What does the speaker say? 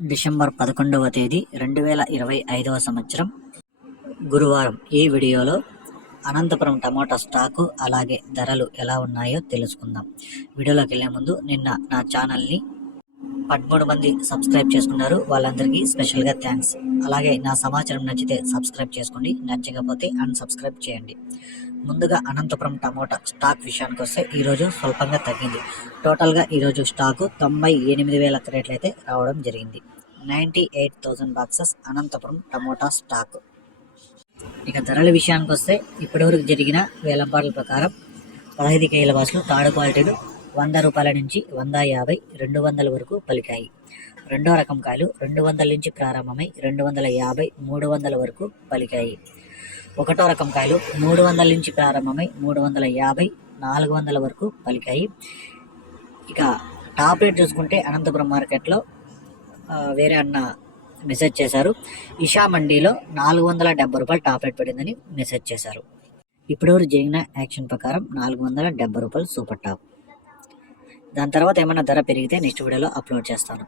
December పదకొండవ తేదీ రెండు వేల ఇరవై ఐదవ సంవత్సరం గురువారం. ఈ వీడియోలో అనంతపురం టమాటా స్టాకు అలాగే ధరలు ఎలా ఉన్నాయో తెలుసుకుందాం. వీడియోలోకి వెళ్ళే ముందు నిన్న నా ఛానల్ని పదమూడు మంది సబ్స్క్రైబ్ చేసుకున్నారు. వాళ్ళందరికీ స్పెషల్గా థ్యాంక్స్. అలాగే నా సమాచారం నచ్చితే సబ్స్క్రైబ్ చేసుకోండి. నచ్చకపోతే అన్సబ్స్క్రైబ్ చేయండి. ముందుగా అనంతపురం టమోటా స్టాక్ విషయానికి వస్తే ఈరోజు స్వల్పంగా తగ్గింది. టోటల్గా ఈరోజు స్టాకు తొంభై ఎనిమిది వేల క్రేట్లు అయితే రావడం జరిగింది. Ninety eight thousand boxes Anantapuram tomato stock. ఇక ధరల విషయానికి వస్తే ఇప్పటివరకు జరిగిన వేలంపాట్ల ప్రకారం పదహైదు కేజీల బాసులు తాడు క్వాలిటీలు వంద రూపాయల నుంచి వంద యాభై రెండు వందల వరకు పలికాయి. రెండో రకం కాయలు రెండు వందల నుంచి ప్రారంభమై రెండు వందల యాభై మూడు వందల వరకు పలికాయి. ఒకటో రకం కాయలు మూడు వందల నుంచి ప్రారంభమై మూడు వందల యాభై నాలుగు వందల వరకు పలికాయి. ఇక టాప్ రేట్ చూసుకుంటే అనంతపురం మార్కెట్లో వేరే అన్న మెసేజ్ చేశారు. ఇషా మండీలో నాలుగు వందల డెబ్బై రూపాయలు టాప్ రేట్ పడిందని మెసేజ్ చేశారు. ఇప్పటివరకు జరిగిన యాక్షన్ ప్రకారం నాలుగు వందల డెబ్బై రూపాయలు సూపర్ టాప్. దాని తర్వాత ఏమైనా ధర పెరిగితే నెక్స్ట్ వీడియోలో అప్లోడ్ చేస్తాను.